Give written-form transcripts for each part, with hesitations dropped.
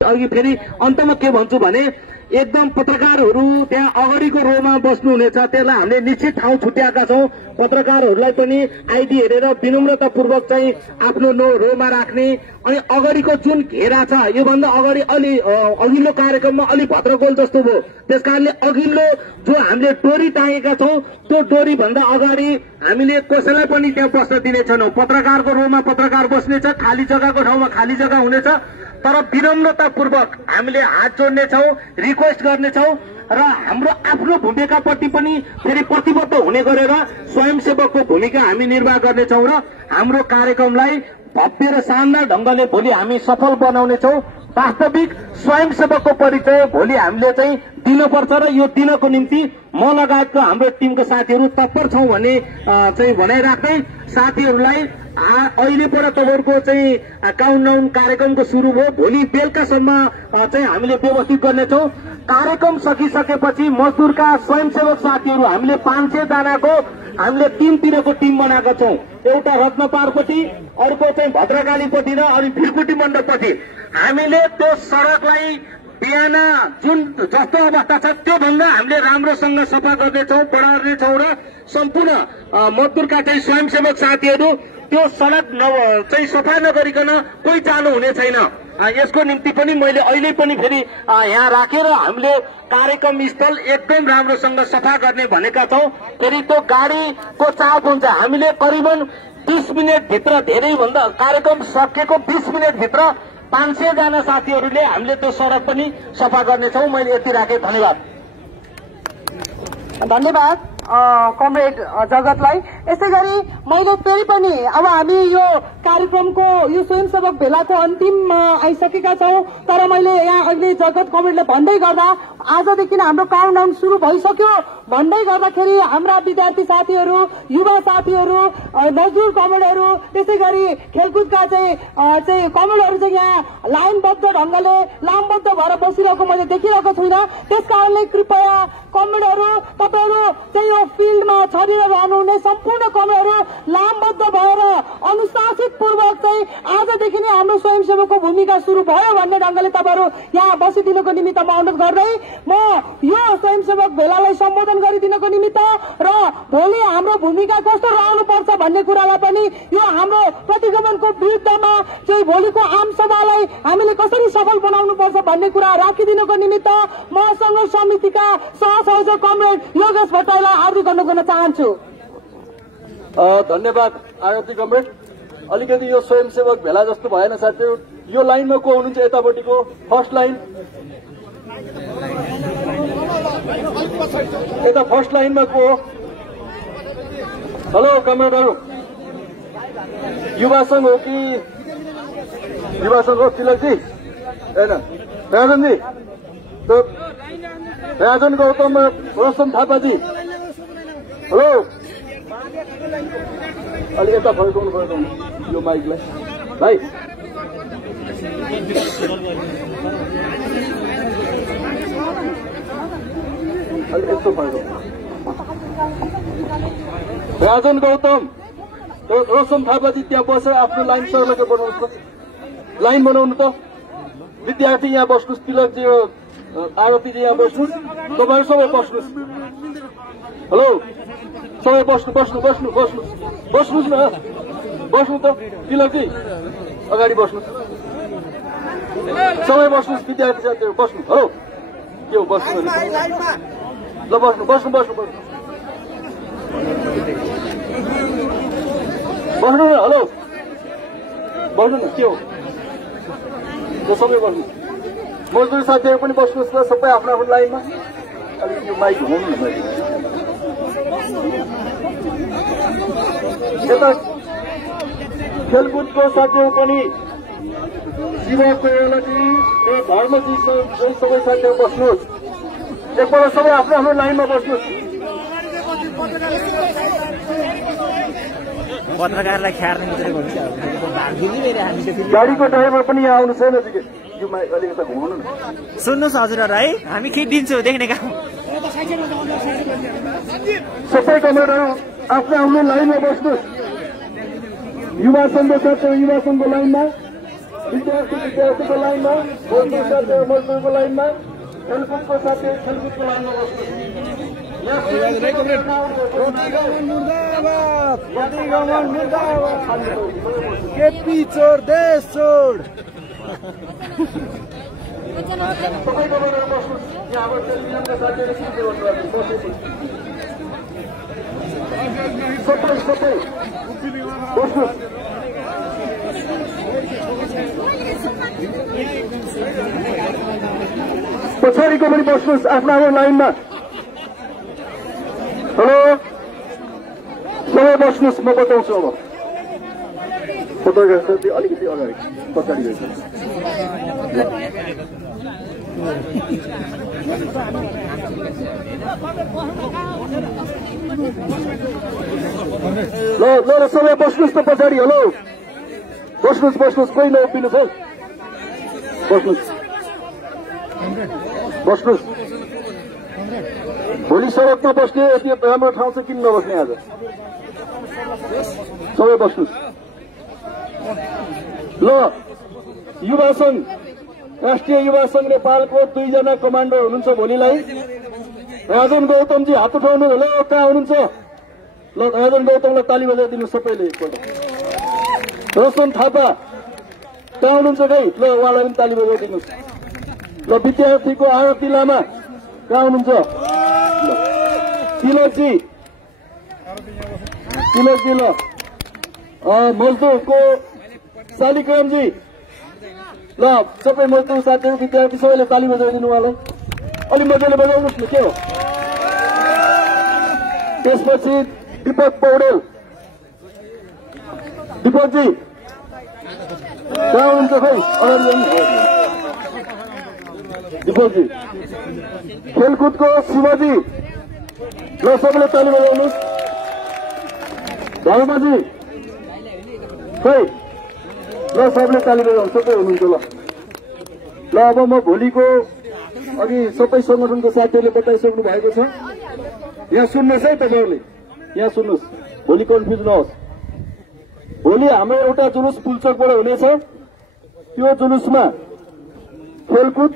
अघि फेरि अन्तमा के भन्छु भने एकदम पत्रकारहरू त्यहाँ अगाडिको रोमा बस्नुहुनेछ, त्यसलाई हामीले निश्चित ठाउँ छुट्याएका छौं। पत्रकारहरूलाई पनि आइडी हेरेर विनम्रतापूर्वक चाहिँ आफ्नो रोमा राख्ने, अनि अगाडिको जुन घेरा छ योभन्दा अगाडि अलि अघिल्लो कार्यक्रममा अलि भद्रगोल जस्तो भयो, त्यसकारणले अघिल्लो जो हामीले डोरी टाँगेका छौं त्यो डोरी भन्दा अगाडि हामीले कसैलाई पनि त्यहाँ बस्न दिने छैनौं। पत्रकारको रोमा पत्रकार बस्नेछ, खाली जग्गाको ठाउँमा खाली जग्गा हुनेछ, तर विनम्रतापूर्वक हामीले हात जोड्नेछौं, रिक्वेस्ट गर्नेछौं र हाम्रो आफ्नो भूमिकाप्रति पनि फेरि प्रतिबद्ध हुने गरेर स्वयंसेवकको भूमिका हामी निर्वाह गर्नेछौं र हाम्रो कार्यक्रमलाई भव्य र शानदार ढंगले भोलि हामी सफल बनाउनेछौं। वास्तविक स्वयंसेवकको परिचय भोलि हामीले चाहिँ दिनुपर्छ र यो दिनको निम्ति म लगायतको हाम्रो टिमको साथीहरू तत्पर छौं भन्ने चाहिँ भनाइराख्दै साथीहरूलाई अहिलेबाट तपाईँहरूको चाहिँ काउन्टडाउन कार्यक्रमको सुरु भयो। भोलि बेलुकासम्म चाहिँ हामीले व्यवस्थित गर्नेछौं। कार्यक्रम सकिसकेपछि मजदुरका स्वयंसेवक साथीहरू हामीले 500 जनाको हामीले तीनतिरको टिम बनाएका छौं। एउटा रत्नपारपट्टि, अर्को चाहिँ भद्रकालीपट्टि र अनि भिरकुटी मण्डपपट्टि। हामीले त्यो सड़कलाई बिहान जुन जस्तो अवस्था छ त्यो भन्दा हामीले राम्रोसँग सफा गर्नेछौं, बढार्नेछौं र सम्पूर्ण मजदुरका चाहिँ स्वयंसेवक साथीहरू त्यो सड़क चाहिँ सफा नगरिकन कोही जानु हुने छैन। यसको निम्ति पनि मैले अहिले पनि फेरि यहाँ राखेर हामीले कार्यक्रम स्थल एकदम राम्रोसँग सफा गर्ने भनेका छौं। फेरि त्यो गाडीको चाप हुन्छ, हामीले करिबन 20 मिनट भित्र, धेरै भन्दा कार्यक्रम सकेको 20 मिनट भित्र 500 जना साथीहरूले हामीले त्यो सड़क पनि सफा गर्नेछौं। मैले यति राखे, धन्यवाद। धन्यवाद कमरेड जगतलाई। यसै गरी मैले फेरि पनि अब हामी यो कार्यक्रमको यो स्वयंसेवक भेलाको अन्तिम आइसकेका छौं, तर मैले यहाँ अहिले जगत कमरेडले भन्दै गर्दा आजदेखि हाम्रो काउन्टडाउन सुरु भइसक्यो भन्दै गर्दाखेरि हाम्रा विद्यार्थी साथीहरू, युवा साथीहरू, मजदुर कमरेडहरू, त्यसै गरी खेलकुदका चाहिँ कमरेडहरू चाहिँ यहाँ लाइनबद्ध ढंगले लामबद्ध भएर बसिरहेको मैले देखिरहेको छुइनँ। त्यसकारणले कृपया कमरेडहरू तपाईहरू चाहिँ यो फिल्डमा छरिएर रहनुहुने सम्पूर्ण कमरेडहरू लामबद्ध भएर अनुशासित पूर्वक चाहिँ आजदेखि नै हाम्रो स्वयंसेवकको भूमिका सुरु भयो भन्ने ढंगले तपाईहरू यहाँ बसिदिनको निमित्त म अनुरोध गर्दै म यो स्वयंसेवक भेलालाई सम्बोधन गरिदिनको निमित्त र भोलि हाम्रो भूमिका कस्तो रहनुपर्छ भन्ने कुरालाई पनि यो हाम्रो प्रतिगमनको विरुद्धमा चाहिँ भोलिको आम सभालाई हामीले कसरी सफल बनाउनुपर्छ भन्ने कुरा राखिदिनको निमित्त म संघ समितिका सहसंयोजक कमरेड योगेश भट्टराईलाई हार्दिक अनुरोध गर्न चाहन्छु। धन्यवाद आरती कमरेड। अलिकति यो स्वयंसेवक भेला जस्तो भएन साथीहरू। यो लाइनमा को हुनुहुन्छ? यतापट्टिको फर्स्ट लाइन, यता फर्स्ट लाइनमा को हो? हेलो कमरेडहरू, युवा संघ हो कि युवा संघ हो? तिलकजी होइन, राजनजी, राजन गौतम, रोशन थापाजी, हेलो। अलिक यता फर्काउनु पर्छ यो माइकलाई भाइ। अलिक यस्तो फर्काउनु। राजन गौतम, रोशन थापाजी त्यहाँ बसेर आफ्नो लाइन सर्लके बनाउनुहोस् त, लाइन बनाउनु त। विद्यार्थी यहाँ बस्नुहोस्, तिलकजी आरतीजी यहाँ बस्नुहोस्, तपाईँहरू सबै बस्नुहोस्। हेलो, सबै बस्नुहोस् न, बस्नु त। तिलकजी अगाडि बस्नुहोस्, सबै बस्नुहोस्, विद्यार्थी साथीहरू बस्नु। हेलो, के हो बस्नु? ल बस्नु बस्नु न। हेलो बस्नु न, के हो? सबै बस्नु। मजदुर साथीहरू पनि बस्नुहोस् ल, सबै आफ्नो आफ्नो लाइनमा। अलिक यो माइक हुनु न। यता खेलकुदको साथीहरू पनि, जीवन कोइरालाजी, धर्मजी, सबै साथीहरू बस्नुहोस्। एकपल्ट सबै आफ्नो आफ्नो लाइनमा बस्नुहोस्। पत्रकारलाई ख्यार्ने मात्रै गर्छ। गाडीको ड्राइभर पनि यहाँ आउनु छैन। अलिकति घुमाउनु न। सुन्नुहोस् हजुरहरू है, हामी खिचिदिन्छौँ देख्ने काम। सबै कमरेडहरू आफ्नो आफ्नो लाइनमा बस्नुहोस्। युवा संघ साथीहरू युवा संघको लाइनमा, विद्यार्थीको लाइनमा, मजदुर साथी मजदुरको लाइनमा, खेलकुदको साथी खेलकुदको लाइनमा केपी चोर देश चोर पछाडिको पनि बस्नुहोस् आफ्नो आफ्नो लाइनमा। हेलो सबै बस्नुहोस्, म बताउँछु अब। फोटोग्राफर साथी अलिकति अगाडि पछाडि गएछ। ल ल सबै बस्नुहोस् त पछाडि। हेलो बस्नुहोस् बस्नुहोस्, कोही नउभिनुहोस् है, बस्नुहोस् बस्नुहोस्। भोलि सडकमा बस्ने यति राम्रो ठाउँ चाहिँ किन नबस्ने आज? सबै बस्नुहोस्। ल युवा संघ, राष्ट्रिय युवा संघ नेपालको 2 जना कमान्डर हुनुहुन्छ भोलिलाई। राजन गौतमजी हात उठाउनु। हेलो कहाँ हुनुहुन्छ? ल राजन गौतमलाई ताली बजाइदिनु सबैले एकपल्ट। रोशन थापा कहाँ हुनुहुन्छ खै? ल उहाँलाई पनि ताली बजाइदिनुहोस्। ल विद्यार्थीको आरती लामा कहाँ हुनुहुन्छ? तिलकजी तिलकजी। ल मजदुरको शालिग्रामजी। ल सबै मजदुर साथीहरू विद्यार्थी सबैले ताली बजाइदिनु उहाँलाई। अलि मजाले बजाउनुहोस् न, के हो? त्यसपछि दीपक पौडेल। दीपकजी कहाँ हुनुहुन्छ खै? दीपकजी। खेलकुदको शिवजी। ल सबैले ताली बजाउनुहोस्। धर्मजी खै? ल सबैले ताली बजाउनु, सबै हुनुहुन्छ। ल अब म भोलिको अघि सबै संगठनको साथीहरूले बताइसक्नु भएको छ। यहाँ सुन्नुहोस् है तपाईँहरूले, यहाँ सुन्नुहोस्, भोलि कन्फ्युज नहोस्। भोलि हाम्रो एउटा जुलुस पुलचोकबाट हुनेछ। त्यो जुलुसमा खेलकुद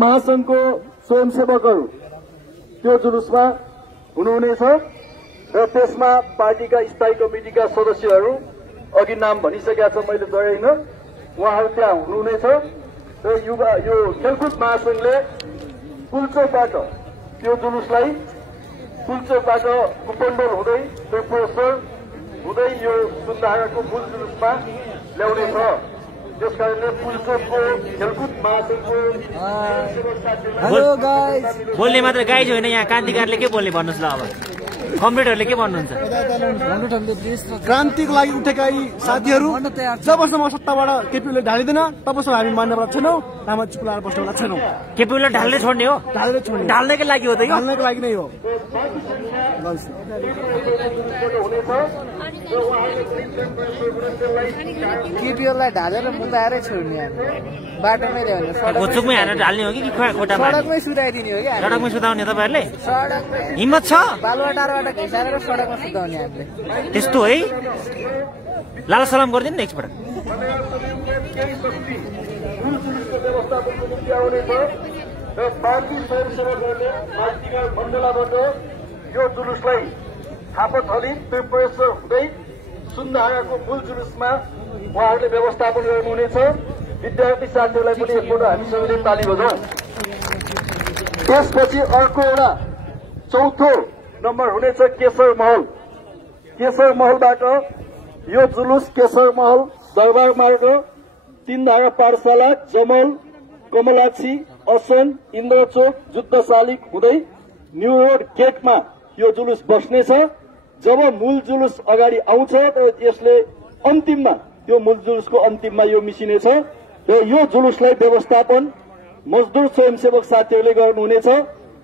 महासंघको स्वयंसेवकहरू त्यो जुलुसमा हुनुहुनेछ र त्यसमा पार्टीका स्थायी कमिटिका सदस्यहरू, अघि नाम भनिसकेका छ मैले, जयैन उहाँहरू त्यहाँ हुनुहुनेछ। र यो खेलकुद महासंघले पुलचोकबाट त्यो जुलुसलाई पुलचोकबाट उपण्डोल हुँदै त्रिपुरेश्वर हुँदै यो सुन्दाहाराको मूल जुलुसमा ल्याउनेछ। त्यसकारणले पुलचोकको खेलकुद महासंघको बोल्ने मात्र गाइज होइन, यहाँ क्रान्तिकारले के बोल्ने भन्नुहोस्। ल अब कमरेडहरूले के भन्नुहुन्छ? क्रान्तिको लागि उठेका यी साथीहरू, जबसम्म सत्ताबाट केपीले ढालिँदैन तबसम्म हामी मान्यवाला छैनौँ, हामी चुप्लाएर बस्नेवाला छैनौँ। केपीले ढाल्दै छोड्ने हो? ढालेर छोड्ने, ढाल्नैको लागि हो त यो? ढाल्नको लागि नै हो। केपीओलाई ढालेर मुदाएरै छोड्ने, बाटोमै ल्याउने, घोचुकमै हालेर ढाल्ने हो कि खोटामा? सडकमै सुताइदिने हो कि? सडकमै सुताउने तपाईँहरूले? सडकमै हिम्मत छ? बालुवाटारबाट घिसारेर सडकमा सुताउने हामीले। त्यस्तो है? लाल सलाम गरिदिनु न एकपल्ट। र पार्टी स्वयंसेवकहरूले पार्टीका मण्डलाबाट यो जुलुसलाई थापाथली त्रिपुरेश्वर हुँदै सुन्दाहाराको मूल जुलुसमा उहाँहरूले व्यवस्थापन गर्नुहुनेछ। विद्यार्थी साथीहरूलाई पनि एकपल्ट हामी सबैले ताली बजाउँ। त्यसपछि अर्को एउटा चौथो नम्बर हुनेछ केशर महल। केशर महलबाट यो जुलुस केशर महल, दरबार मार्ग, तीनधारा पाठशाला, जमल, कमलाक्षी, असन, इन्द्रचोक, जुद्ध शालिग हुँदै न्यू रोड गेटमा यो जुलुस बस्नेछ। जब मूल जुलुस अगाडि आउँछ त यसले अन्तिममा, यो मूल जुलुसको अन्तिममा यो मिसिनेछ र यो जुलुसलाई व्यवस्थापन मजदुर स्वयंसेवक साथीहरूले गर्नुहुनेछ।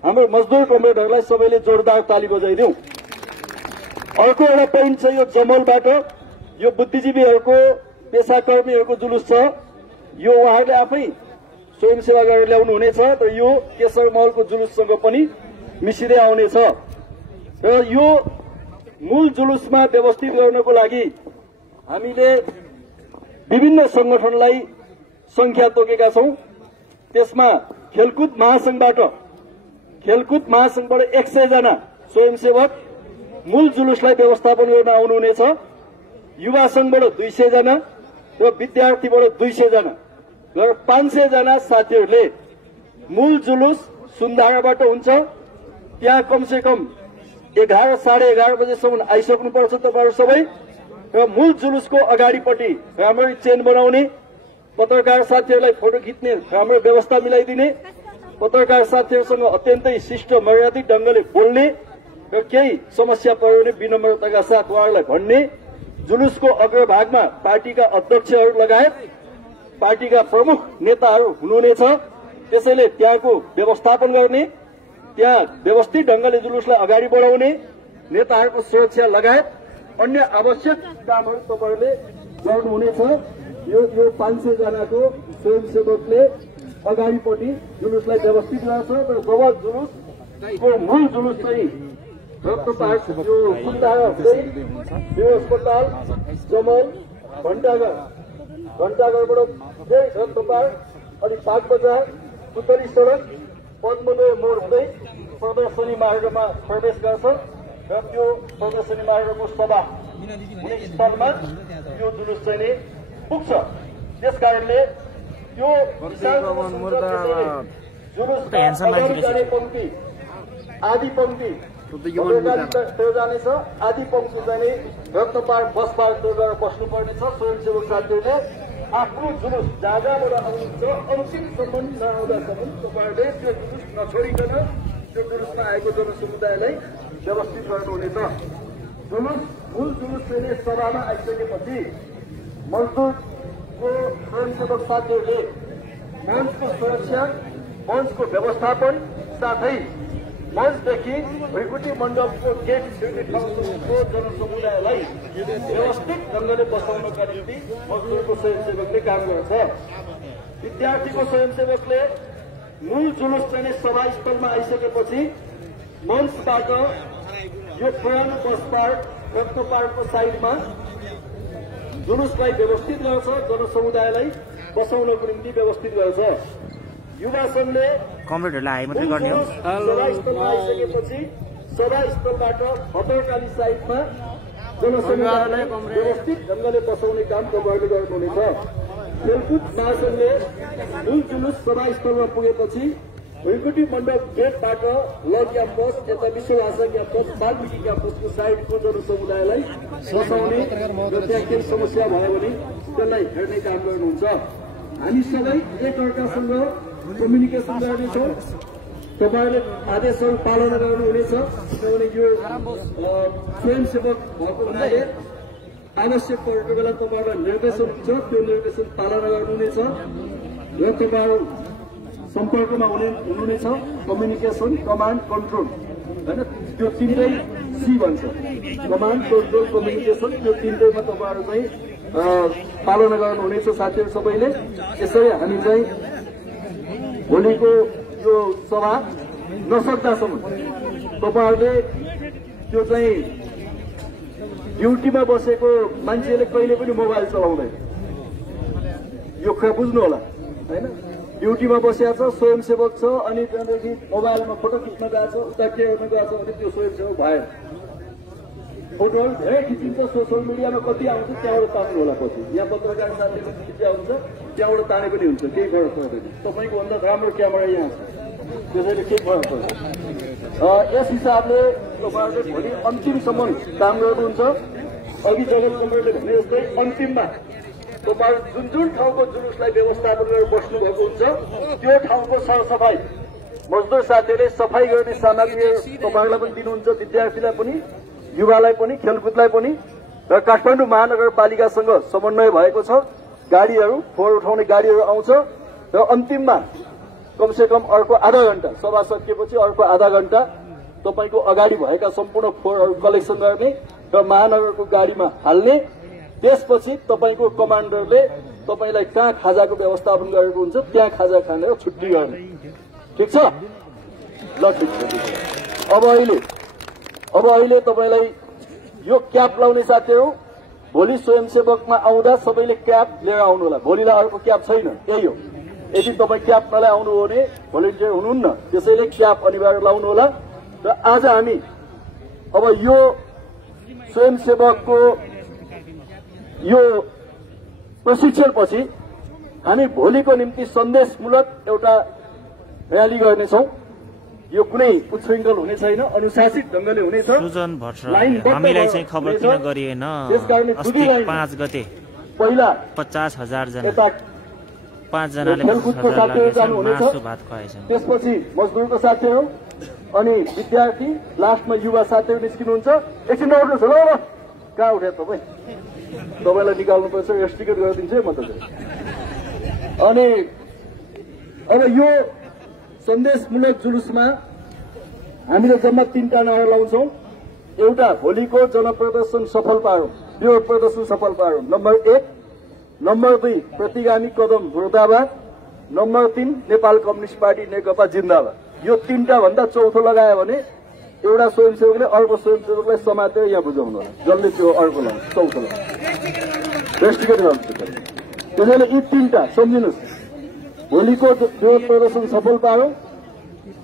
हाम्रो मजदुर कमरेडहरूलाई सबैले जोरदार ताली बजाइदिउँ। अर्को एउटा पोइन्ट छ यो जमलबाट, यो बुद्धिजीवीहरूको पेसाकर्मीहरूको जुलुस छ। यो उहाँहरूले आफै स्वयंसेवा गरेर ल्याउनु हुनेछ र यो केशर महलको जुलुससँग पनि मिसिँदै आउनेछ। र यो मूल जुलुसमा व्यवस्थित गर्नको लागि हामीले विभिन्न संगठनलाई संख्या तोकेका छौं। त्यसमा खेलकुद महासंघबाट 100 जना स्वयंसेवक मूल जुलुसलाई व्यवस्थापन गर्न आउनुहुनेछ। युवा संघबाट 200 जना र विद्यार्थीबाट 200 जना र 500 जना साथीहरूले मूल जुलुस सुन्धाराबाट हुन्छ। त्यहाँ कमसे कम 11 साढे 11 बजेसम्म आइसक्नुपर्छ तपाईहरु सबै। र मूल जुलुसको अगाडिपट्टि राम्ररी चेन बनाउने, पत्रकार साथीहरूलाई फोटो खिच्ने राम्रो व्यवस्था मिलाइदिने, पत्रकार साथीहरूसँग अत्यन्तै शिष्ट मर्यादित ढंगले बोल्ने र केही समस्या पर्यो भने विनम्रताका साथ उहाँहरूलाई भन्ने, जुलुसको अग्रभागमा पार्टीका अध्यक्षहरू लगायत पार्टीका प्रमुख नेताहरू हुनुहुनेछ। त्यसैले त्यहाँको व्यवस्थापन गर्ने, त्यहाँ व्यवस्थित ढंगले जुलुसलाई अगाडि बढाउने, नेताहरूको सुरक्षा लगायत अन्य आवश्यक कामहरू तपाईहरुले गर्नुहुनेछ। यो 500 जनाको स्वयंसेवकले अगाडिपट्टि जुलुसलाई व्यवस्थित गर्छ र जब जुलुसको मूल जुलुस चाहिँ यो अस्पताल जमल घण्टाघरबाट रक्तपार अनि पाक बजार उत्तरी सड़क पद्मोदय मोड हुँदै प्रदर्शनी मार्गमा प्रवेश गर्छ र त्यो प्रदर्शनी मार्गको सभा हुने स्थलमा यो जुलुस चाहिँ पुग्छ। त्यसकारणले त्यो जुलुस जाने पंक्ति आदि पंक्ति जानेछ। आदि पंक्ति चाहिँ रत्नपार बस पार्क गएर बस्नुपर्नेछ। स्वयंसेवक साथीहरूले आफ्नो जुलुस जहाँबाट आउनुहुन्छ अन्तिमसम्म नआउँदासम्म तपाईँहरूले त्यो जुलुस नछोडिकन त्यो जुलुसमा आएको जनसमुदायलाई व्यवस्थित गर्नुहुनेछ। मूल जुलुस चाहिँ सभामा आइसकेपछि मजदुरको स्वयंसेवक साथीहरूले मञ्चको सुरक्षा, मञ्चको व्यवस्थापन साथै मञ्चदेखि भैकुटी मण्डपको गेट छिर्ने ठाउँको जनसमुदायलाई व्यवस्थित ढंगले बसाउनका निम्ति मजदुरको स्वयंसेवकले काम गर्छ। विद्यार्थीको स्वयंसेवकले मूल जुलुस चाहिँ सभास्थलमा आइसकेपछि मञ्चबाट यो पुरानो बस पार्क रत्न पार्कको साइडमा जुलुसलाई व्यवस्थित गर्छ, जनसमुदायलाई बसाउनको निम्ति व्यवस्थित गर्छ। युवा संघले कमरेडहरूलाई हाई मात्रै गर्ने हो। सभास्थलमा आइसकेपछि सभास्थलबाट खतरकाली साइडमा जनसमुदायलाई व्यवस्थित ढंगले बसाउने काम तपाईँहरूले गर्नुहुनेछ। खेलकुद महासंघले मूल जुलुस सभास्थलमा पुगेपछि भैकुटी मण्डप गेटबाट ल क्याम्पस यता विश्वभाषा क्याम्पस वाल्मिकी क्याम्पसको साइडको जनसमुदायलाई बसाउने र त्यहाँ केही समस्या भयो भने त्यसलाई हेर्ने काम गर्नुहुन्छ। हामी सबै एकअर्कासँग कम्युनिकेसन गर्नेछौँ। तपाईहरूले आदेशहरू पालना गर्नुहुनेछ किनभने यो स्वयंसेवक भएको हुनाले आवश्यक परेको बेला तपाईँहरूलाई निर्देशन हुन्छ, त्यो निर्देशन पालना गर्नुहुनेछ र तपाईँहरू सम्पर्कमा हुनुहुनेछ। कम्युनिकेसन, कमान्ड, कन्ट्रोल होइन, त्यो तीनटै सी भन्छ। कमान्ड, कन्ट्रोल, कम्युनिकेसन, त्यो तीनटैमा तपाईँहरू चाहिँ पालना गर्नुहुनेछ साथीहरू सबैले। यसरी हामी चाहिँ भोलिको यो सभा नसक्दासम्म तपाईँहरूले त्यो चाहिँ ड्युटीमा बसेको मान्छेले कहिले पनि मोबाइल चलाउँदैन, यो कुरा बुझ्नु होला होइन। ड्युटीमा बसेको छ, स्वयंसेवक छ, अनि त्यहाँदेखि मोबाइलमा फोटो खिच्न गएको छ, उता के गर्न गएको छ भने त्यो स्वयंसेवक भएन। फोटोहरू धेरै खिचिन्छ, सोसियल मिडियामा कति आउँछ त्यहाँबाट तान्नु होला। पछि यहाँ पत्रकार साथीहरू खिच्या हुन्छ, त्यहाँबाट ताने पनि हुन्छ, केही फरक पर्दैन। तपाईँको भन्दा राम्रो क्यामेरा यहाँ छ, त्यसैले केही फरक पर्दैन। यस हिसाबले तपाईँहरूले भोलि अन्तिमसम्म काम गर्नुहुन्छ। अघि जगत कमरेडले भने जस्तै अन्तिममा तपाईँहरू जुन ठाउँको जुलुसलाई व्यवस्थापन गरेर बस्नु भएको हुन्छ त्यो ठाउँको सरसफाई मजदुर साथीहरूले सफाई गर्ने सामग्रीहरू तपाईँहरूलाई पनि दिनुहुन्छ, विद्यार्थीलाई पनि, युवालाई पनि, खेलकुदलाई पनि। र काठमाडौँ महानगरपालिकासँग समन्वय भएको छ। गाडीहरू, फोहोर उठाउने गाडीहरू आउँछ र अन्तिममा कमसे कम अर्को आधा घण्टा, सभा सकिएपछि अर्को आधा घण्टा तपाईँको अगाडि भएका सम्पूर्ण फोहोरहरू कलेक्सन गर्ने र महानगरको गाडीमा हाल्ने। त्यसपछि तपाईँको कमान्डरले तपाईँलाई कहाँ खाजाको व्यवस्थापन गरेको हुन्छ त्यहाँ खाजा खाने र छुट्टी गर्ने। ठिक छ? ल ठिक छ। अब अहिले तपाईँलाई यो क्याप लाउने साथीहरू भोलि स्वयंसेवकमा आउँदा सबैले क्याप लिएर आउनु होला। भोलिलाई अर्को क्याप छैन, यही हो। यदि तपाईँ क्याप नलाई आउनु हो भने भोलिन्टियर हुनुहुन्न, त्यसैले क्याप अनिवार्य लाउनु होला। र आज हामी अब यो स्वयंसेवकको यो प्रशिक्षणपछि हामी भोलिको निम्ति सन्देशमूलक एउटा र्याली गर्नेछौँ। यो कुनै उच्छृङ्खल हुने छैन, अनुशासित ढङ्गले हुनेछ। सुजन भट्टराई, हामीलाई चाहिँ खबर किन गरिएन? अस्ति 5 गते पहिला 50,000 जना, यता 5 जनाले खेलकुदको साथीहरू मासु भात खुवाएछन्। त्यसपछि मजदुरको साथीहरू अनि विद्यार्थी, लास्टमा युवा साथीहरू निस्किनुहुन्छ। एकछिन नउठ्नुहोस् होला। अब कहाँ उठ्यो तपाईँ? तपाईँलाई निकाल्नुपर्छ, एसटिकेट गरिदिन्छु है म त। अनि अब यो सन्देशमूलक जुलुसमा हामीले जम्मा 3टा नारा लाउँछौँ। एउटा भोलिको जनप्रदर्शन सफल पारौँ, यो प्रदर्शन सफल पारौँ। नम्बर 1। नम्बर 2 प्रतिगामी कदम मुर्दाबाद। नम्बर 3 नेपाल कम्युनिस्ट पार्टी नेकपा जिन्दाबाद। यो 3टा भन्दा चौथो लगायो भने एउटा स्वयंसेवकले अर्को स्वयंसेवकलाई समातेर यहाँ बुझाउनु होला, जसले त्यो अर्को लगाउँछ, चौथो लगाउँछ, रेस्ट्रिकेट गर्छ। त्यसैले यी 3टा सम्झिनुहोस्। भोलिको जो प्रदर्शन सफल पारौँ,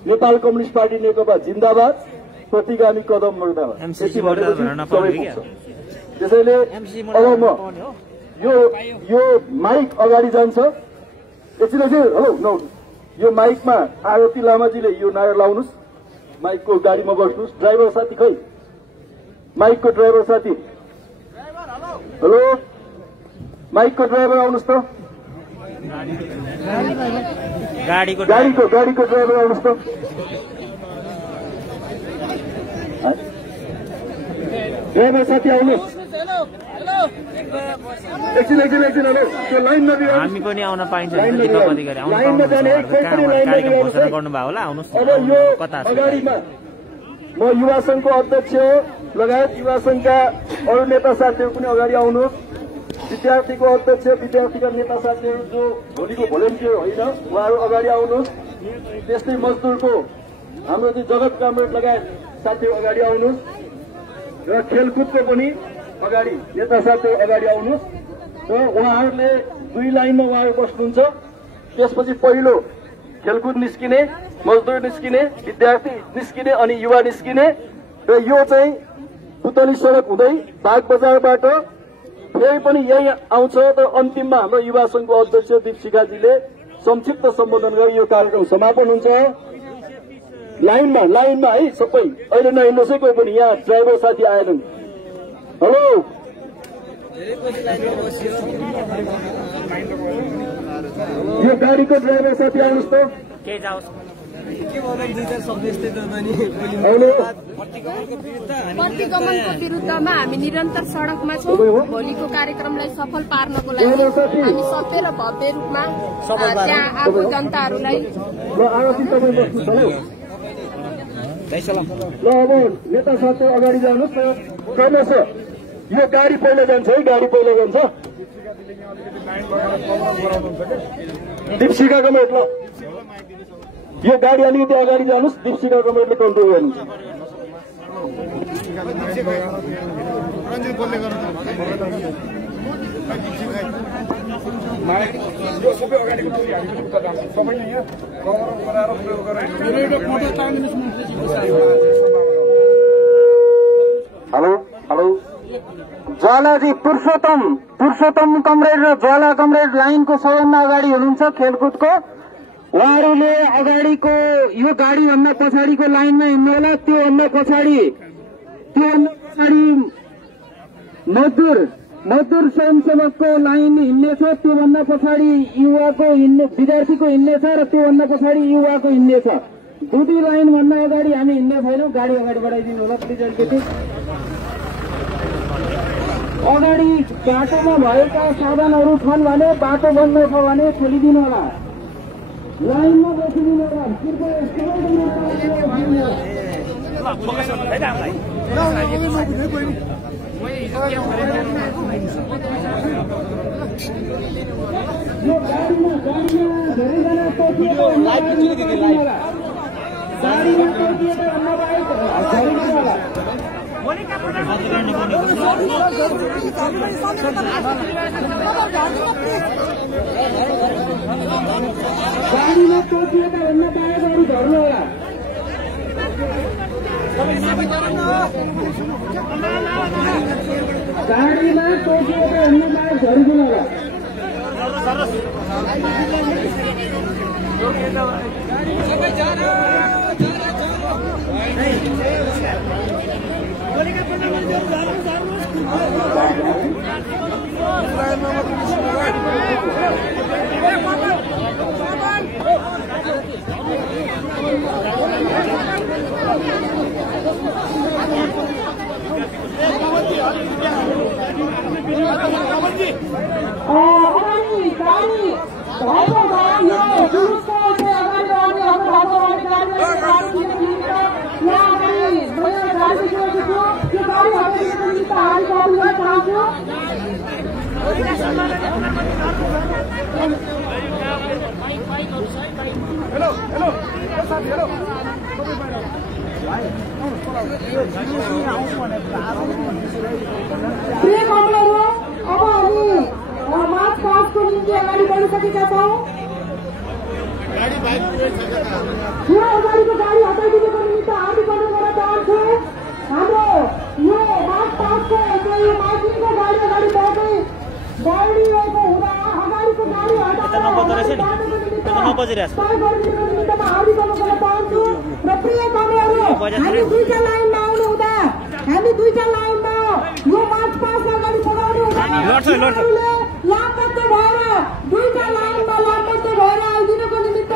नेपाल कम्युनिस्ट पार्टी नेकपा जिन्दाबाद, प्रतिगामी कदम मुर्दाबाद। यति भनेपछि सबै पुग्छ। त्यसैले अब म यो माइक अगाडि जान्छ। एकछिन हेलो नउठ्नु। यो माइकमा आरती लामाजीले यो नारा लाउनुहोस्। माइकको गाडीमा बस्नुहोस्। ड्राइभर साथी खै? माइकको ड्राइभर साथी हेलो, माइकको ड्राइभर आउनुहोस् त। गाडीको ड्राइभर आउनुहोस् त। ड्राइभर साथी आउनुहोस्। एकछिन हेलो, त्यो लाइनमा हामी पनि आउन पाइन्छ नि? दीपक अधिकारी आउनु कार्यक्रम घोषणा गर्नुभयो होला, आउनुहोस्। अब यो अगाडिमा म युवा संघको अध्यक्ष लगायत युवा संघका अरू नेता साथीहरू पनि अगाडि आउनुहोस्। विद्यार्थीको अध्यक्ष, विद्यार्थीका नेता साथीहरू जो भोलिको भोलिन्टियर होइन, उहाँहरू अगाडि आउनुहोस्। त्यस्तै मजदुरको हाम्रो चाहिँ जगत कामरेड लगायत साथीहरू अगाडि आउनुहोस्। र खेलकुदको पनि अगाडि नेता साथीहरू अगाडि आउनुहोस्। र उहाँहरूले 2 लाइनमा उहाँहरू बस्नुहुन्छ। त्यसपछि पहिलो खेलकुद निस्किने, मजदुर निस्किने, विद्यार्थी निस्किने अनि युवा निस्किने। र यो चाहिँ पुतली सडक हुँदै बाग बजारबाट फेरि पनि यही आउँछ। र अन्तिममा हाम्रो युवा संघको अध्यक्ष दीपशिखाजीले संक्षिप्त सम्बोधन गरी यो कार्यक्रम समापन हुन्छ। लाइनमा है सबै। अहिले नहिँड्नुहोस् है कोही पनि, यहाँ ड्राइभर साथी आएनन्। हेलो, यो गाडीको ड्राइभर साथी आउनुहोस् त। प्रतिगमनको विरुद्धमा हामी निरन्तर सड़कमा छौं। भोलिको कार्यक्रमलाई सफल पार्नको लागि हामी सत्य र भव्य रूपमा त्यहाँ आफू जनताहरूलाई ल अब नेता साथी अगाडि जानुहोस् न। क्रमश यो गाडी पहिला जान्छ है, गाडी पहिला जान्छ। दीपशिखा कमेट ल यो गाडी अलिकति अगाडि जानुहोस्। दीपशिखा कमेटले कन्ट्रोल गर्नुहुन्छ। यो सबै अगाडिको सबैले यहाँ कभर गराएर प्रयोग गरेर। हेलो ज्वालाजी पुरुषोत्तम कमरेड र ज्वाला कमरेड लाइनको सबैभन्दा अगाडि हुनुहुन्छ खेलकुदको। उहाँहरूले अगाडिको यो गाडीभन्दा पछाडिको लाइनमा हिँड्नु होला। त्योभन्दा पछाडि मजदुर स्वयंसेवकको लाइन हिँड्नेछ। त्योभन्दा पछाडि युवाको विद्यार्थीको हिँड्नेछ र त्योभन्दा पछाडि युवाको हिँड्नेछ। दुई लाइन भन्दा अगाडि हामी हिँड्ने छैनौँ। गाडी अगाडि बढाइदिनु होला प्लिज। अलिकति अगाडि बाटोमा भएका साधनहरू छन् भने बाटो बन्द छ भने खोलिदिनु होला। लाइनमा बसिदिनु होला। यो गाडीमा धेरैजना टोकिएको गाडीमा टोकिएको होला। गाडीमा टोकिएका भन्दा बाहेक अरू झर्नु होला। गाडीमा टोकिएका भन्दा बाहेक झर्नु होला। प्रिय कमलहरू, अब हामी मार्च पास्टको निम्ति अगाडि बढिसकेका छौँ। यो अगाडिको गाडी हटाइदिनुको निमित्त हार्दिक अनुरोध गर्न चाहन्छु। हाम्रो यो मार्च पास्टको यो माइकिङको गाडी अगाडि बढिरहेको हुँदा अगाडिको गाडी हटाइदिनुको निमित्त हार्दिक अनुरोध गर्न चाहन्छु। र प्रिय कमलहरू, हामी दुईटा लाइनमा आउनु हुँदा हामी दुईटा लाइनमा यो मार्च पास्ट अगाडि बढाउनु हुँदा लामबद्ध भएर दुईटा लाइनमा लामबद्ध भएर आइदिनुको निमित्त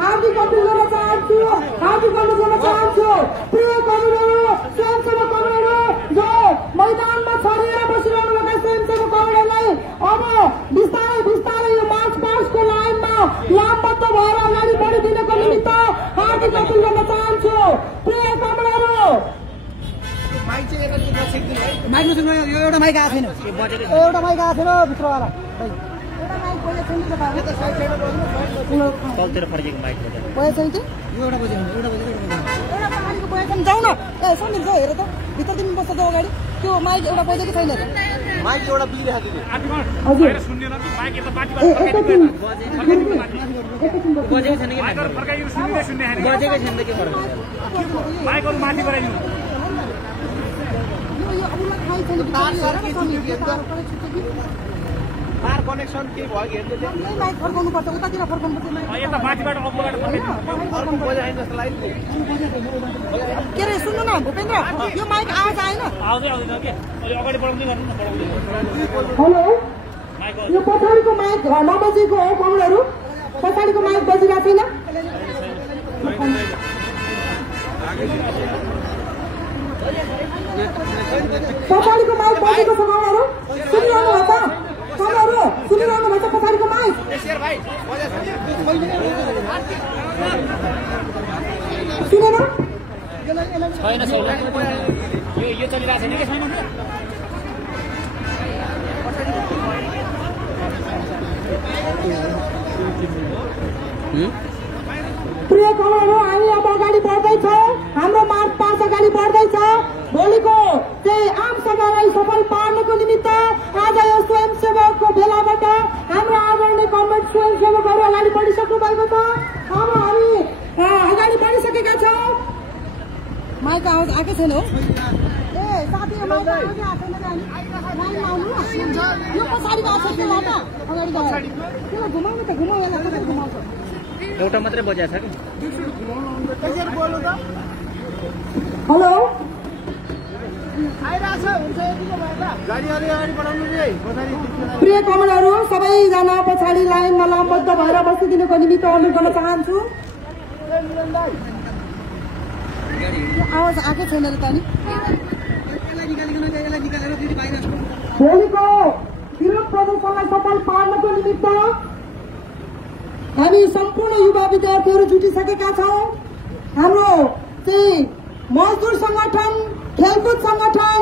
हार्दिक अपील गर्न चाहन्छु। हार्दिक अनुरोध गर्न चाहन्छु। प्रिय कमलहरू, स्वयंसेवक कमलहरू जो मैदानमा छरिएर बसिरहनुभएका स्वयंसेवक कमलहरूलाई अब बिस्तारै बिस्तारै यो मार्च पास्टको लाइनमा लामबद्ध भएर अगाडि बढिदिनुको निमित्त हार्दिक अपील गर्न चाहन्छु। प्रिय कमलहरू, माइक नसुन्नु, यो एउटा माइक आएको छैन, एउटा माइक आएको छैन भित्रबाट। तलतिर फर्केको माइक बजेको छैन कि यो एउटा बजेको एउटा अगाडिको बजेको छैन। जाउँ न, ए सन्दिन्छ हेर त भित्र तिमी बस्छ त अगाडि, त्यो माइक एउटा बजेको छैन अरे। माइक एउटा बिग्रिरहेको थियो। बजेको छैन कि बजेको छैन त के फरक माइकहरू माथि गराइदिनु। तार कनेक्सन के भयो कि हेर्दै माइक फर्काउनु पर्छ, उतातिर फर्काउनु पर्छ। यता माथिबाट अग्लोबाट बजाइन जस्तो लाग्यो। के अरे सुन्नु न भूपेन्द्र, यो माइक आवाज आएन। आउँदैन के अलि अगाडि बढाउँदै गर्नु न, बढाउँदै। हेलो, यो पछाडिको माइक नबजेको हो कमलहरू, पछाडिको माइक बजिरहेको छैन। पछाडिको माइक बजेको छ कमलहरू, सुनिरहनु भएको छ? कमलहरू सुनिरहनु भएको छ पछाडिको माइक? सुनेन? छैन छैन यो चलिरहेको छैन कि छैन। प्रिय कमलहरू, हामी अब अगाडि बढ्दैछौँ। हाम्रो मार्च पास्ट अगाडि बढ्दैछ। भोलिको चाहिँ आम सभालाई सफल पार्नको निमित्त आज यो स्वयंसेवकको भेलाबाट हाम्रो आदरणीय कमरेड स्वयंसेवकहरू अगाडि बढिसक्नु भएको छ। अब हामी अगाडि बढिसकेका छौँ। माइक आवाज आएकै छैन हो? ए साथी, माइक आवाज आएको छैन नि, लाइनमा आउनु न। यो पछाडिको आएको छ त अगाडि त्यसलाई घुमाउनु त, घुमाउ यसलाई कसरी घुमाउँछ? एउटा मात्रै बजाएको छ कि। हेलो, प्रिय कमलहरू, सबैजना पछाडि लाइनमा लामबद्ध भएर बसिदिनुको निमित्त अनुरोध गर्न चाहन्छु। आवाज आएको छैन र त नि। भोलिको विरोध प्रदर्शनलाई सफल पार्नको निमित्त हामी सम्पूर्ण युवा विद्यार्थीहरू जुटिसकेका छौँ। हाम्रो चाहिँ मजदुर संगठन, खेलकुद संगठन,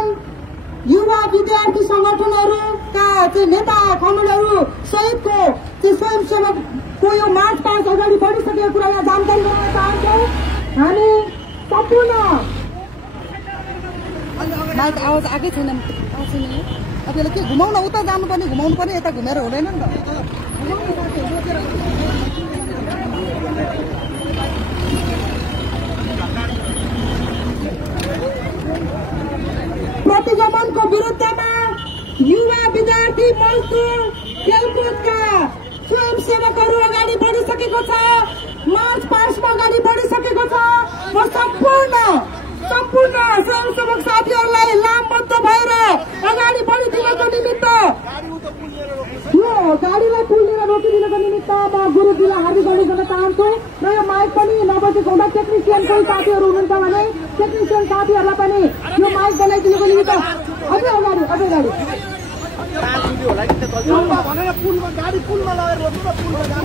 युवा विद्यार्थी संगठनहरूका चाहिँ नेता कमलहरू सहितको चाहिँ स्वयंसेवकको यो मार्च पास्ट अगाडि बढिसकेको कुरालाई जानकारी गराउन चाहन्छौँ। हामी सम्पूर्ण माइक आवाज आएकै छैन आउँछ नि अब यसले के घुमाउन उता जानुपर्ने घुमाउनु पर्ने यता घुमेर हुँदैन नि त प्रतिगमनको विरुद्धमा युवा विद्यार्थी मजदुर खेलकुदका स्वयंसेवकहरू अगाडि बढिसकेको छ मार्च पास्टमा अगाडि बढिसकेको छ र सम्पूर्ण स्वयंसेवक साथीहरूलाई लामबद्ध भएर अगाडि बढिदिनको निमित्त यो गाडीलाई पुलतिर रोकिदिनको निमित्त म गुरुजीलाई हार्दिक अनुरोध गर्न चाहन्छु र यो माइक पनि नबजेको हुँदा टेक्निसियन कोही साथीहरू हुनुहुन्छ भने टेक्निसियन साथीहरूलाई पनि यो माइक बनाइदिनको निमित्त अझै अगाडि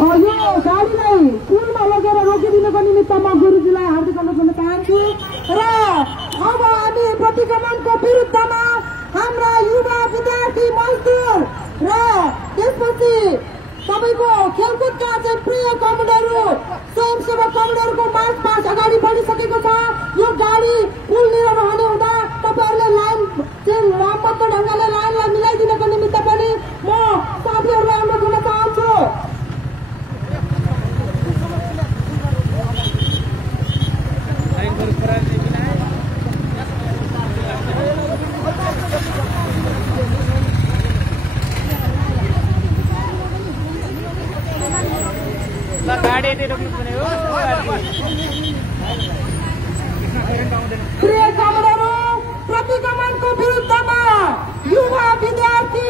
यो गाडीलाई पुलमा लगेर रोकिदिनको निमित्त म गुरुजीलाई हार्दिक अनुरोध गर्न चाहन्छु र अब हामी प्रतिगमनको विरुद्धमा हाम्रा युवा विद्यार्थी मजदुर र त्यसपछि तपाईँको खेलकुदका चाहिँ प्रिय कमेडहरू स्वयंसेवक कमेडहरूको मार्च पास्ट अगाडि बढिसकेको छ यो गाडी पुलनिर रहने हुँदा तपाईँहरूले लाइन चाहिँ लामबद्ध ढङ्गले लाइनलाई मिलाइदिनको निमित्त पनि म साथीहरूलाई अनुरोध गर्न चाहन्छु प्रिय कमेडहरू प्रतिगमनको विरुद्धमा युवा विद्यार्थी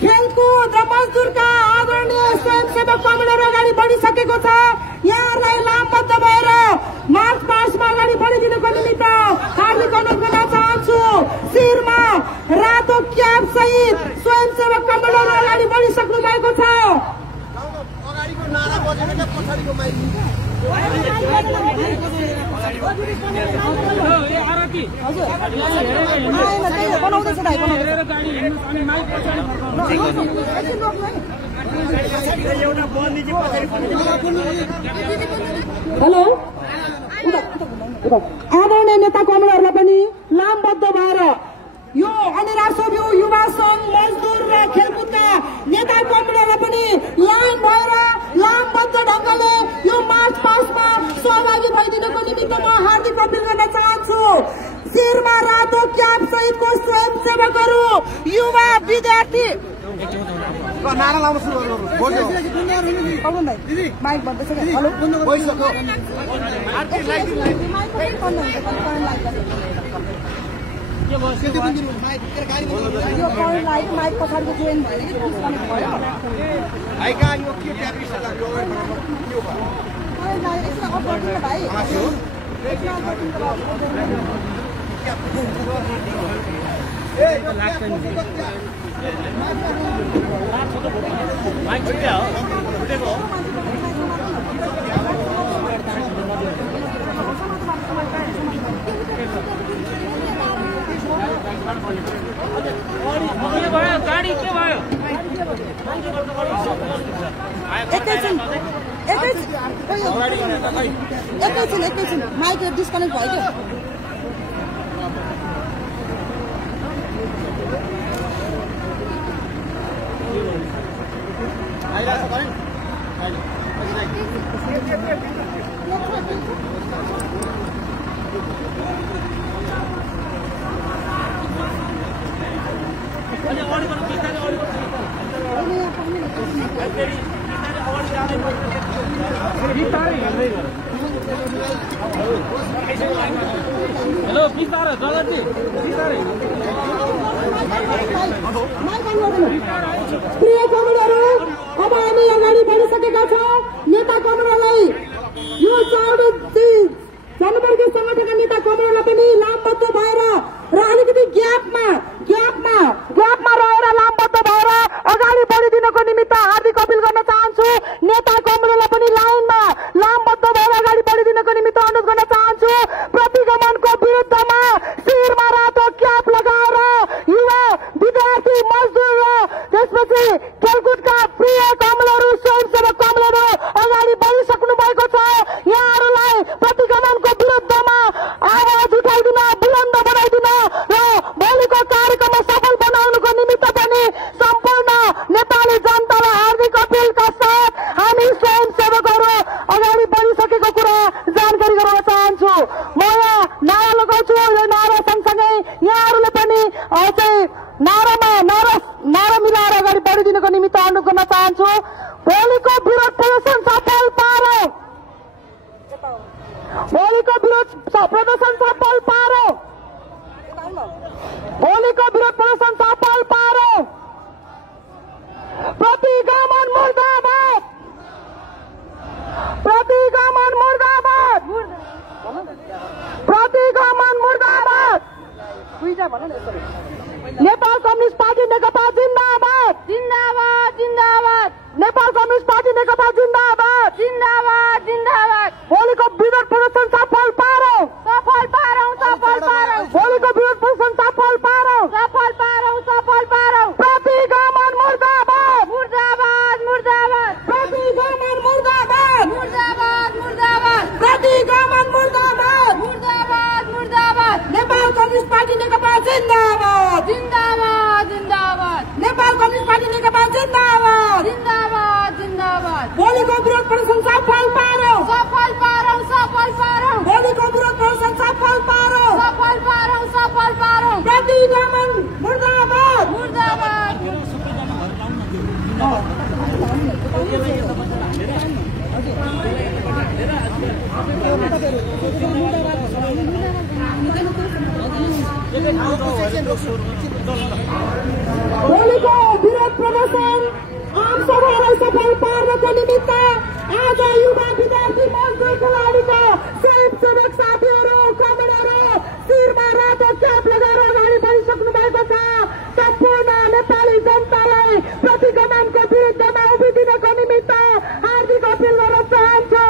खेलकुद र मजदुरका आदरणीय स्वयंसेवक कमेडहरू अगाडि बढिसकेको छ यहाँहरूलाई लामबद्ध भएर मार्च पास्टमा अगाडि बढिदिनको निमित्त हार्दिक अनुरोध गर्न चाहन्छु शिरमा रातो क्याप सहित स्वयंसेवक कमेडहरू अगाडि बढिसक्नु भएको छ हेलो आदरणीय नेता कमेडहरूलाई पनि लामबद्ध भएर यो अनिरासोभ्यू युवा सङ्घ मजदुर र खेलकुदका नेता कमेडहरूलाई पनि लाइन भएर लामबद्ध ढङ्गले यो मार्च पास्टमा सहभागी भइदिनको निमित्त म हार्दिक अपील गर्न चाहन्छु शिरमा रातो क्याप सहितको स्वयंसेवकहरू युवा विद्यार्थी नारा लाउन सुरु गर्नु माइक भन्दैछ हेलो यो माइक पछाडिको जोइन भयो एकैछिन माइक डिस्कनेक्ट भयो क्या हेलो बिस्तारै जगतजी बिस्तारै प्रिय कमेडहरू अब हामी अगाडि बढिसकेका छौँ नेता कमेडहरूलाई यो जनवर्ग संगठनका नेता कमेडहरूलाई पनि लामबद्ध भएर र अलिकति ग्यापमा रहेर लामबद्ध भएर अगाडि बढिदिनको निमित्त हार्दिक अपील गर्न चाहन्छु नेता कमेडहरूलाई पनि लाइनमा लामबद्ध भएर अगाडि बढिदिनको निमित्त अनुरोध गर्न चाहन्छु प्रतिगमनको विरुद्धमा शिरमा रातो क्याप लगाएर युवा विद्यार्थी मजदुर र त्यसपछि खेलकुदका प्रिय कमलहरू स्वयंसेवक कमलहरू अगाडि बढिसक्नु भएको छ यहाँहरूलाई प्रतिगमनको विरुद्धमा आवाज उठाइदिन बुलन्द बनाइदिन र भोलिको विरोध प्रदर्शन सफल पारो भोलिको विरोध प्रदर्शन सफल पारो भोलिको विरोध प्रदर्शन सफल पारो प्रतिगमन मुर्दाबाद प्रतिगमन मुर्दाबाद प्रतिगमन मुर्दाबाद नेपाल कम्युनिस्ट पार्टी नेकपा जिन्दाबाद जिन्दाबाद जिन्दाबाद नेपाल कम्युनिस्ट पार्टी नेकपा जिन्दाबाद जिन्दाबाद जिन्दाबाद भोलिको विरोध प्रदर्शन सफल पारो सफल पारौ सफल पारौ भोलिको विरोध प्रदर्शन सफल पारो सफल पारौ सफल पारौ प्रतिगमन मुर्दाबाद मुर्दाबाद मुर्दाबाद प्रतिगमन मुर्दाबाद मुर्दाबाद मुर्दाबाद प्रतिगमन मुर्दाबाद मुर्दाबाद मुर्दाबाद नेपाल कम्युनिस्ट पार्टी नेकपा जिन्दाबाद जिन्दाबाद जिन्दाबाद नेपाल कम्युनिस्ट पार्टी नेकपा जिन्दाबाद जिन्दाबाद जिन्दाबाद भोलिको विरोध प्रदर्शन सफल पारौ सफल पारौ सफल पारौ भोलिको विरोध प्रदर्शन सफल पारौ सफल पारौ सफल पारौ प्रतिगमन मुर्दाबाद मुर्दाबाद भोलिको विरोध प्रदर्शन आम सभालाई सफल पार्नको निमित्त आज युवा विद्यार्थी मजदुर खेलाडीका स्वयंसेवक साथीहरू कमेडहरू शिरमा रातो क्याप लगाएर अगाडि बढिसक्नु भएको छ। सम्पूर्ण नेपाली जनतालाई प्रतिगमनको विरुद्धमा उभिदिनको निमित्त हार्दिक अपिल गर्न चाहन्छु।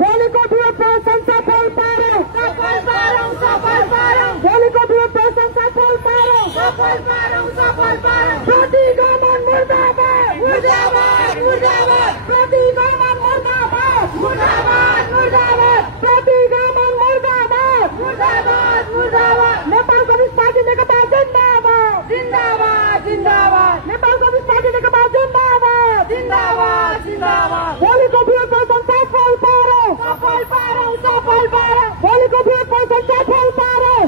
भोलिको विरोध प्रदर्शन सफल पारौ सफल पारौ सफल पारौ भोलिको विरोध प्रदर्शन सफल पारौ सफल पारौ सफल पारौ प्रतिगमन मुर्दाबाद मुर्दाबाद मुर्दाबाद प्रतिगमन मुर्दाबाद मुर्दाबाद मुर्दाबाद प्रतिगमन मुर्दाबाद मुर्दाबाद मुर्दाबाद नेपाल कम्युनिस्ट पार्टी नेकपा जिन्दाबाद जिन्दाबाद जिन्दाबाद नेपाल कम्युनिस्ट पार्टी नेकपा जिन्दाबाद जिन्दाबाद जिन्दाबाद भोलिको विरोध प्रदर्शन सफल पारौ सफल पारौ सफल पारौ भोलिको विरोध प्रदर्शन सफल पारौ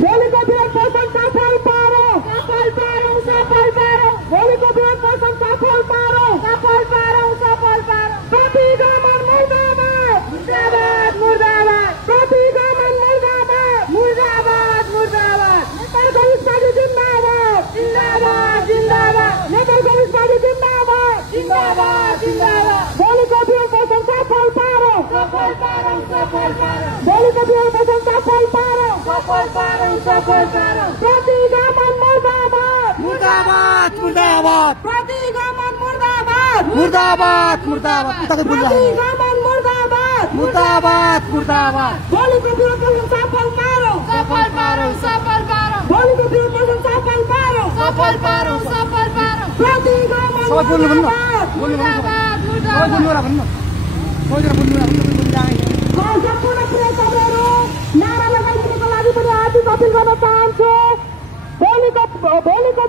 भोलिको विरोध प्रदर्शन सफल पारौ सफल पारौ सफल पारौ भोलिको विरोध प्रदर्शन सफल पारौ सफल पारौ सफल पारौ प्रतिगमन मुर्दाबाद मुर्दाबाद मुर्दाबाद प्रतिगमन मुर्दाबाद मुर्दाबाद मुर्दाबाद नेपाल कम्युनिस्ट पार्टी जिन्दाबाद जिन्दाबाद जिन्दाबाद नेपाल कम्युनिस्ट पार्टी जिन्दाबाद जिन्दाबाद जिन्दाबाद भोलिको विरोध प्रदर्शन सफल पारौ सफल पारौ सफल पारौ भोलिको विरोध प्रदर्शन सफल पारौ सफल पारौ सफल पारौ प्रतिगमन मुर्दाबाद मुर्दाबाद मुर्दाबाद प्रतिगमन मुर्दाबाद मुर्दाबाद मुर्दाबाद प्रतिगमन मुर्दाबाद मुर्दाबाद मुर्दाबाद भोलिको विरोध प्रदर्शन सफल पारौ सफल पारौ सफल पारौ भोलिको विरोध प्रदर्शन सफल पारौ सफल पारौ सफल पारौ प्रतिगमन मुर्दाबाद मुर्दाबाद मुर्दाबाद सम्पूर्ण प्रिय सबैहरू नारा लगाइदिनुको लागि पनि हार्दिक अपिल गर्न चाहन्छु। भोलिको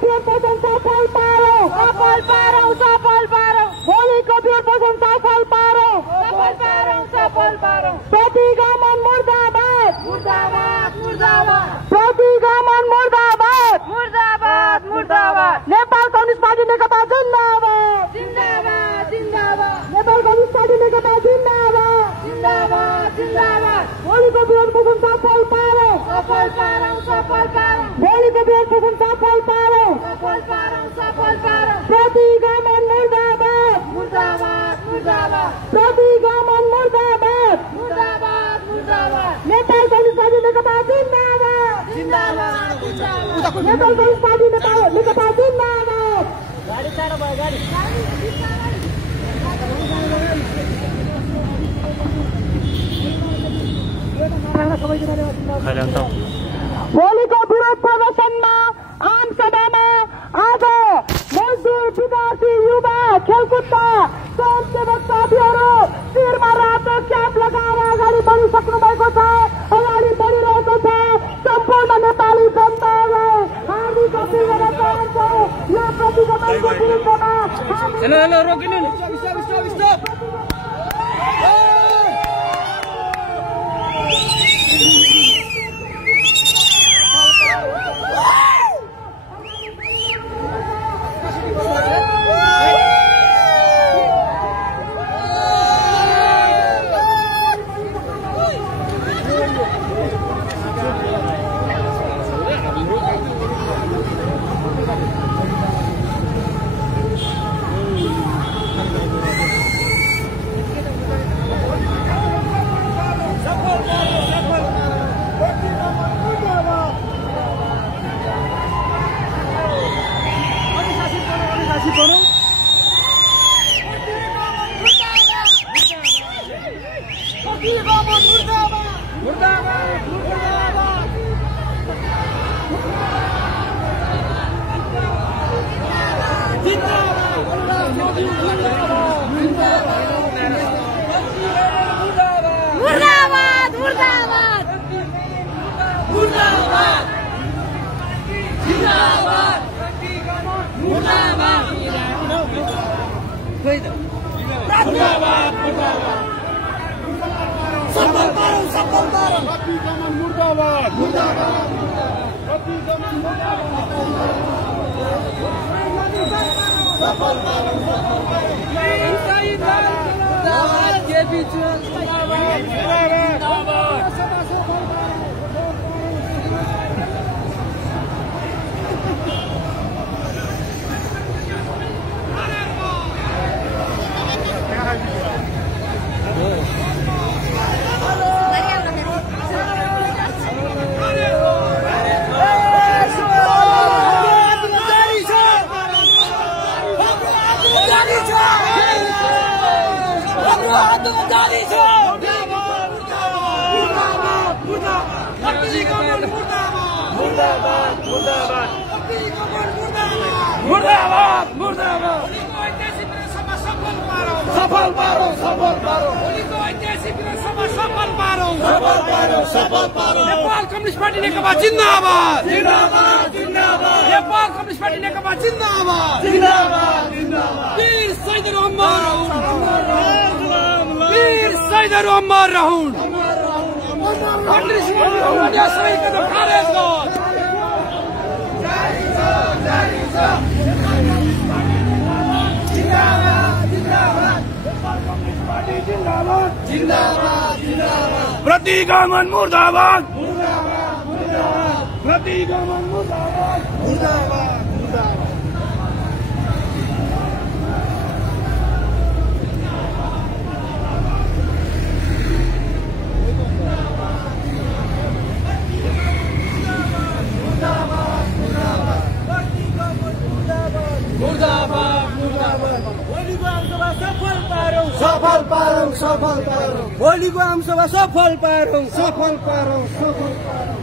विरोध प्रदर्शन सफल पारौ सफल पारौ सफल पारौ भोलिको विरोध प्रदर्शन सफल पारौ सफल पारौ सफल पारौ प्रतिगमन मुर्दाबाद मुर्दाबाद मुर्दाबाद प्रतिगमन मुर्दाबाद मुर्दाबाद मुर्दाबाद नेपाल कम्युनिस्ट पार्टी नेकपा जिन्दाबाद जिन्दाबाद जिन्दाबाद नेपाल कम्युनिस्ट पार्टी नेकपा जिन्दाबाद जिन्दाबाद जिन्दाबाद भोलिको विरोध प्रदर्शन सफल पारौ सफल पारौ सफल पारौ भोलिको विरोध प्रदर्शन सफल पारौ सफल पारौ सफल पारौ प्रतिगमन मुर्दाबाद मुर्दाबाद मुर्दाबाद प्रतिगमन मुर्दाबाद मुर्दाबाद मुर्दाबाद नेपाल कम्युनिस्ट पार्टी नेकपा जिन्दाबाद जिन्दाबाद जिन्दाबाद नेपाल कम्युनिस्ट पार्टी नेकपा जिन्दाबाद गाडी चाँडो भयो गाडी भोलिको विरोध प्रदर्शनमा आम सभामा आज मजदुर विद्यार्थी युवा खेलकुदका स्वयंसेवक साथीहरू शिरमा रातो क्याप लगाएर अगाडि बढिसक्नु भएको छ अगाडि बढिरहेको छ। सम्पूर्ण नेपाली जनतालाई हार्दिक अपिल गर्न चाहन्छु यो प्रतिगमनको विरुद्धमा रोकिनु मुर्दाबाद मुर्दाबाद मुर्दाबाद जिंदाबाद मुर्दाबाद मुर्दाबाद मुर्दाबाद मुर्दाबाद नेपाल कम्युनिस्ट पार्टी नेकपा जिन्दाबाद जिन्दाबाद जिन्दाबाद नेपाल कम्युनिस्ट पार्टी नेकपा जिन्दाबाद जिन्दाबाद जिन्दाबाद वीर शहीदहरू अमर रहून् वीर शहीदहरू अमर रहून् कम्युनिस्ट पार्टी शहीदको खारेज गर्नुहोस् जिंदाबाद जिंदाबाद जिंदाबाद प्रतिगमन मुर्दाबाद प्रतिगमन मुर्दाबाद मुर्दाबाद मुर्दाबाद सफल पारौं सफल पारौं भोलिको आमसभा सफल पारौं सफल पारौं सफल पारौं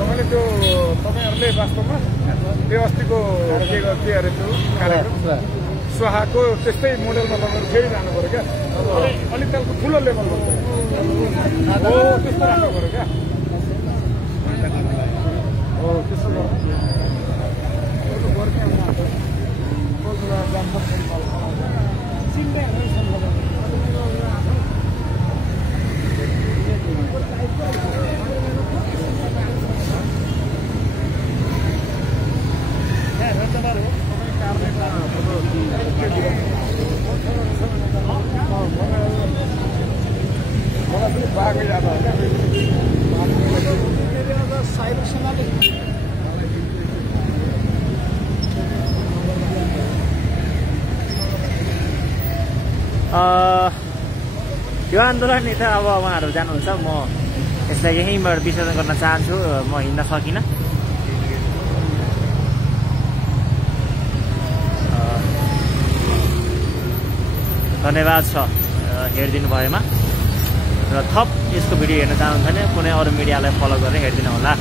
तपाईँले त्यो तपाईँहरूले वास्तवमा त्यो अस्तिको के अरे त्यो कार्यक्रम स्वाहाको त्यस्तै मोडलमा लगेर फेरि जानु पर्यो क्या अलिक त्यसको ठुलो लेभलमा हो त्यस्तो राख्नु पर्यो क्या हो त्यस्तो यो आन्दोलन नि त अब उहाँहरू जानुहुन्छ म यसलाई यहीँबाट विसर्जन गर्न चाहन्छु म हिँड्न सकिनँ धन्यवाद छ हेरिदिनु भएमा र थप यसको भिडियो हेर्न चाहनुहुन्छ भने कुनै अरू मिडियालाई फलो गरेर हेरिदिनु होला।